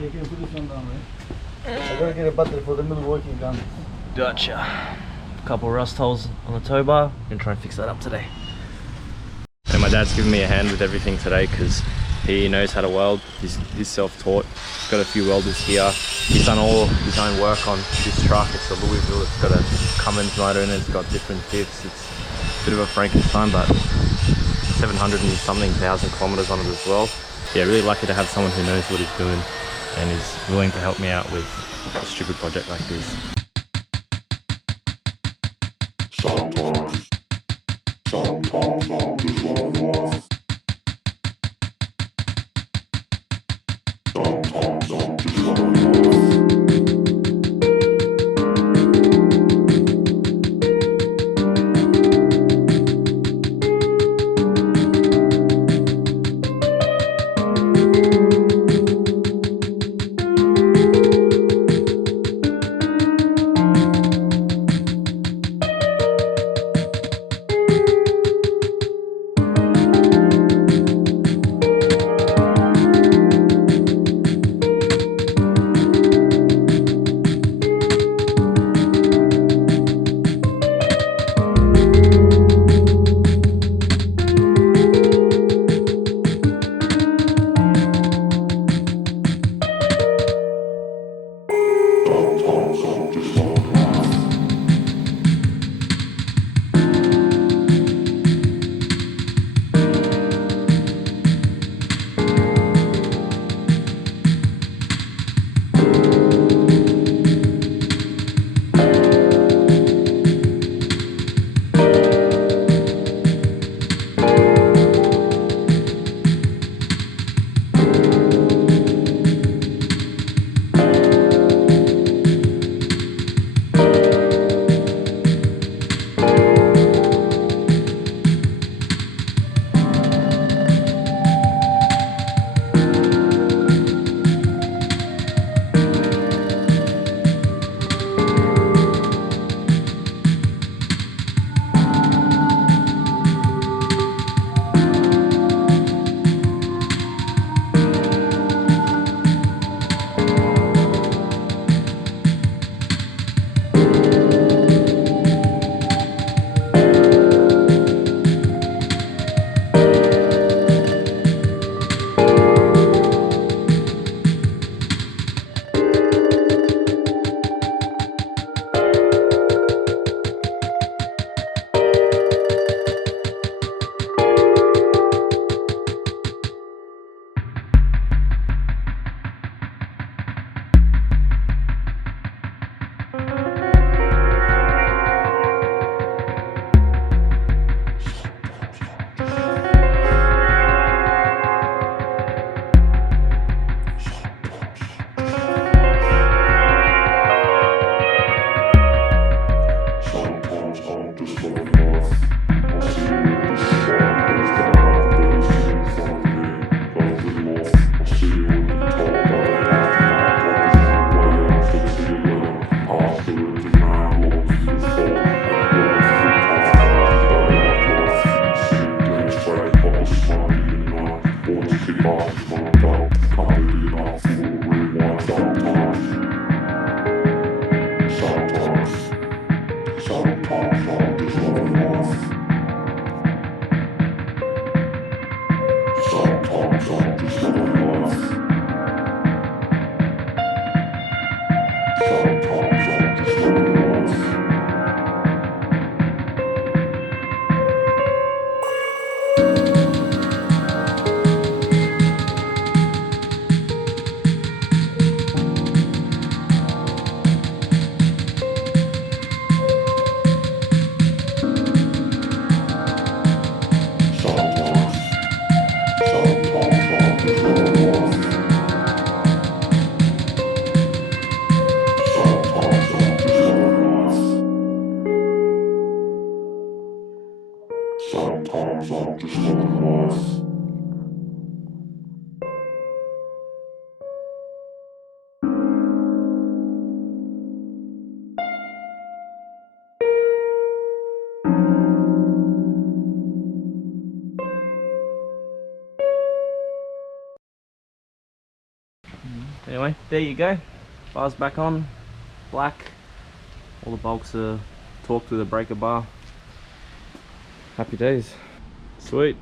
You can put this one down, right? I gotta get a battery for the middle working gun. Gotcha. Couple rust holes on the tow bar. Gonna try and fix that up today. And my dad's giving me a hand with everything today because he knows how to weld. He's self-taught. Got a few welders here. He's done all his own work on this truck. It's a Louisville. It's got a Cummins motor in it. It's got different diffs. It's a bit of a Frankenstein, but 700 and something thousand kilometers on it as well. Yeah, really lucky to have someone who knows what he's doing and is willing to help me out with a stupid project like this. Sometimes I'm just one. Sometimes I'm just one. Sometimes I'm just Anyway, there you go. Bar's back on, black. All the bolts are torqued with a breaker bar. Happy days. Sweet.